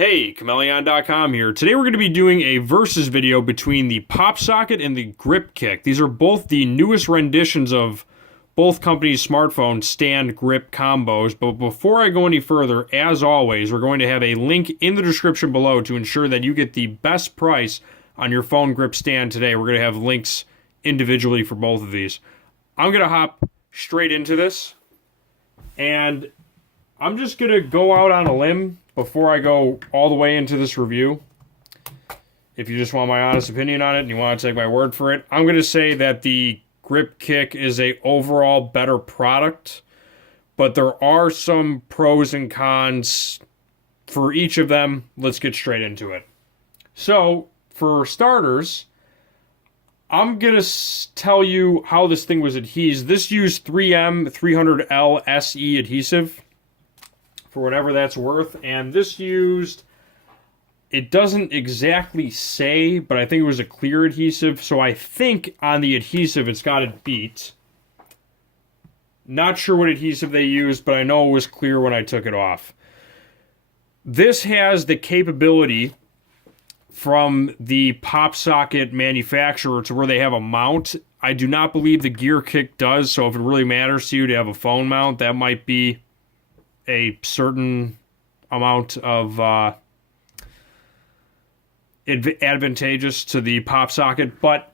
Hey, Chmelaeon.com here. Today we're going to be doing a versus video between the Popsocket and the Grip Kick. These are both the newest renditions of both companies' smartphone stand grip combos. But before I go any further, as always, we're going to have a link in the description below to ensure that you get the best price on your phone grip stand today. We're going to have links individually for both of these. I'm going to hop straight into this, and I'm just going to go out on a limb before I go all the way into this review. If you just want my honest opinion on it and you want to take my word for it, I'm going to say that the Grip Kick is a overall better product, but there are some pros and cons for each of them. Let's get straight into it. So, for starters, I'm going to tell you how this thing was adhesed. This used 3M 300L SE adhesive, for whatever that's worth, and this used, it doesn't exactly say, but I think it was a clear adhesive, so I think on the adhesive it's got it beat. Not sure what adhesive they used, but I know it was clear when I took it off. This has the capability from the Popsocket manufacturer to where they have a mount. I do not believe the Gear Kick does, so if it really matters to you to have a phone mount, that might be a certain amount of advantageous to the Popsocket. But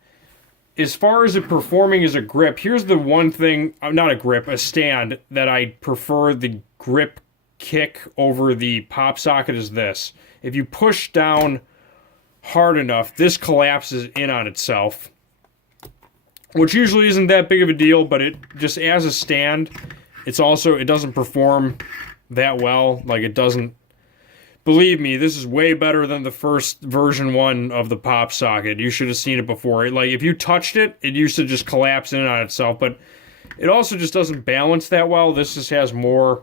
as far as it performing as a grip, here's the one thing, not a grip, a stand, that I prefer the Grip Kick over the Popsocket is this. If you push down hard enough, this collapses in on itself, which usually isn't that big of a deal, but it just as a stand, it doesn't perform that well. Like, it doesn't, believe me, this is way better than the first version 1 of the Popsocket. You should have seen it before. Like, if you touched it, it used to just collapse in on itself, but it also just doesn't balance that well. This just has more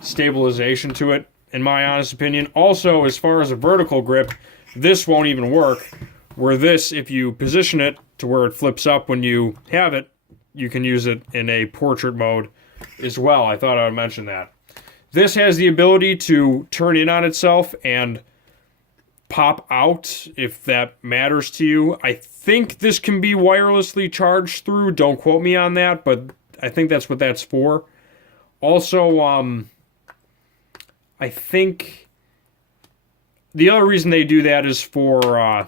stabilization to it, in my honest opinion. Also, as far as a vertical grip, this won't even work. Where this, if you position it to where it flips up when you have it, you can use it in a portrait mode as well. I thought I would mention that. This has the ability to turn in on itself and pop out if that matters to you. I think this can be wirelessly charged through. Don't quote me on that, but I think that's what that's for. Also, I think the other reason they do that is for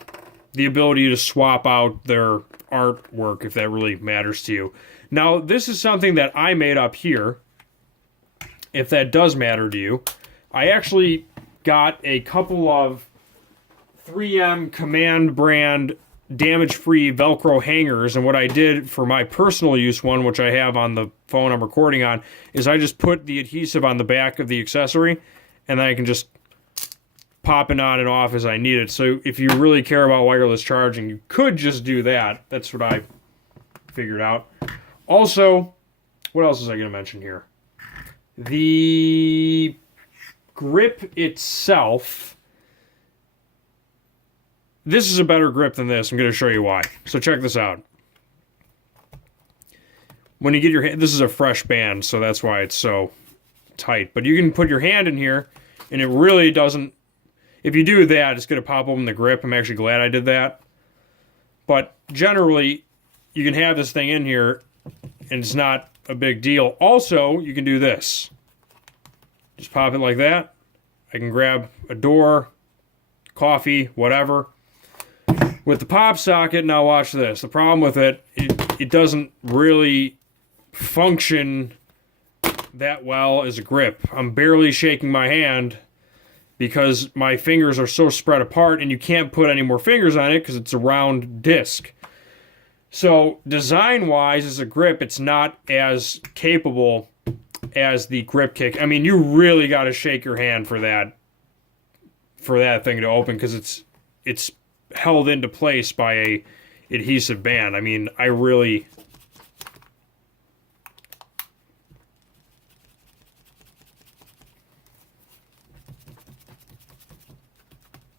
the ability to swap out their artwork if that really matters to you. Now, this is something that I made up here, if that does matter to you. I actually got a couple of 3M Command brand damage-free Velcro hangers, and what I did for my personal use one, which I have on the phone I'm recording on, is I just put the adhesive on the back of the accessory, and then I can just pop it on and off as I need it. So if you really care about wireless charging, you could just do that. That's what I figured out. Also, what else was I going to mention here? The grip itself, this is a better grip than this. I'm going to show you why. So check this out. When you get your hand, this is a fresh band, so that's why it's so tight. But you can put your hand in here, and it really doesn't, if you do that, it's going to pop open the grip. I'm actually glad I did that. But generally, you can have this thing in here, and it's not a big deal. Also, you can do this. Just pop it like that. I can grab a door, coffee, whatever. With the Popsocket, now watch this. The problem with it doesn't really function that well as a grip. I'm barely shaking my hand because my fingers are so spread apart, and you can't put any more fingers on it because it's a round disc. So, design-wise, as a grip, it's not as capable as the Grip Kick. I mean, you really got to shake your hand for that thing to open, because it's held into place by a adhesive band. I mean, I really,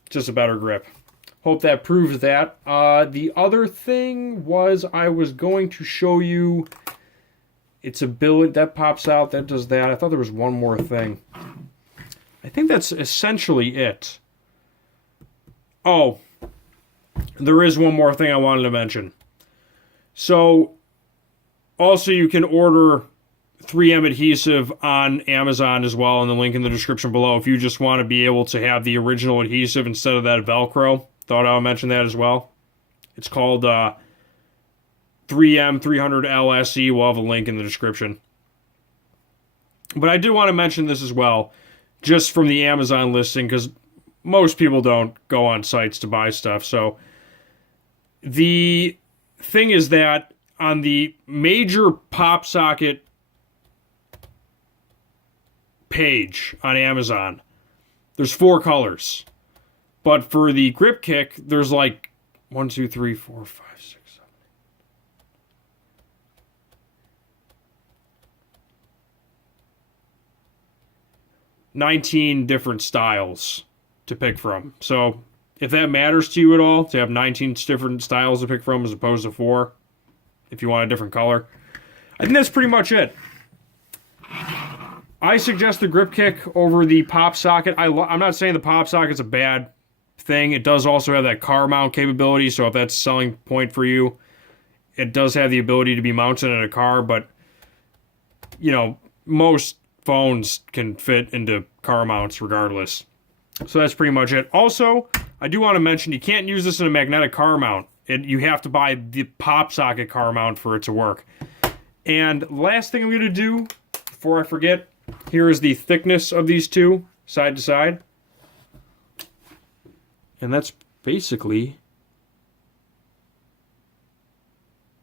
just a better grip. Hope that proves that. The other thing was I was going to show you its ability. That pops out. That does that. I thought there was one more thing. I think that's essentially it. Oh, there is one more thing I wanted to mention. So, also you can order 3M adhesive on Amazon as well, in the link in the description below, if you just want to be able to have the original adhesive instead of that Velcro. Thought I would mention that as well. It's called 3M 300 LSE. We'll have a link in the description. But I did want to mention this as well, just from the Amazon listing, because most people don't go on sites to buy stuff. So the thing is that on the major Popsocket page on Amazon, there's 4 colors. But for the grip kick, there's like 1, 2, 3, 4, 5, 6, 7, 19 different styles to pick from. So if that matters to you at all, to have 19 different styles to pick from as opposed to 4, if you want a different color, I think that's pretty much it. I suggest the grip kick over the Popsocket. I'm not saying the Popsocket's a bad thing. It does also have that car mount capability, so if that's a selling point for you, it does have the ability to be mounted in a car, but, you know, most phones can fit into car mounts regardless. So that's pretty much it. Also, I do want to mention, you can't use this in a magnetic car mount. You have to buy the Popsocket car mount for it to work. And last thing I'm going to do, before I forget, here is the thickness of these two, side to side. And that's basically,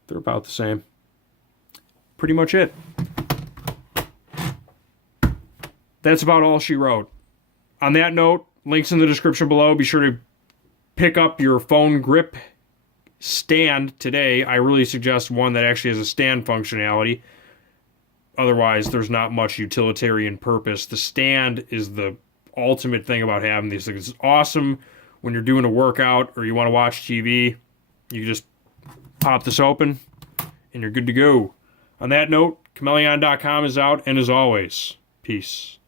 they're about the same. Pretty much it. That's about all she wrote. On that note, links in the description below. Be sure to pick up your phone grip stand today. I really suggest one that actually has a stand functionality. Otherwise, there's not much utilitarian purpose. The stand is the ultimate thing about having these things. It's awesome when you're doing a workout or you want to watch TV. You just pop this open and you're good to go. On that note, Chmelaeon.com is out, and as always, peace.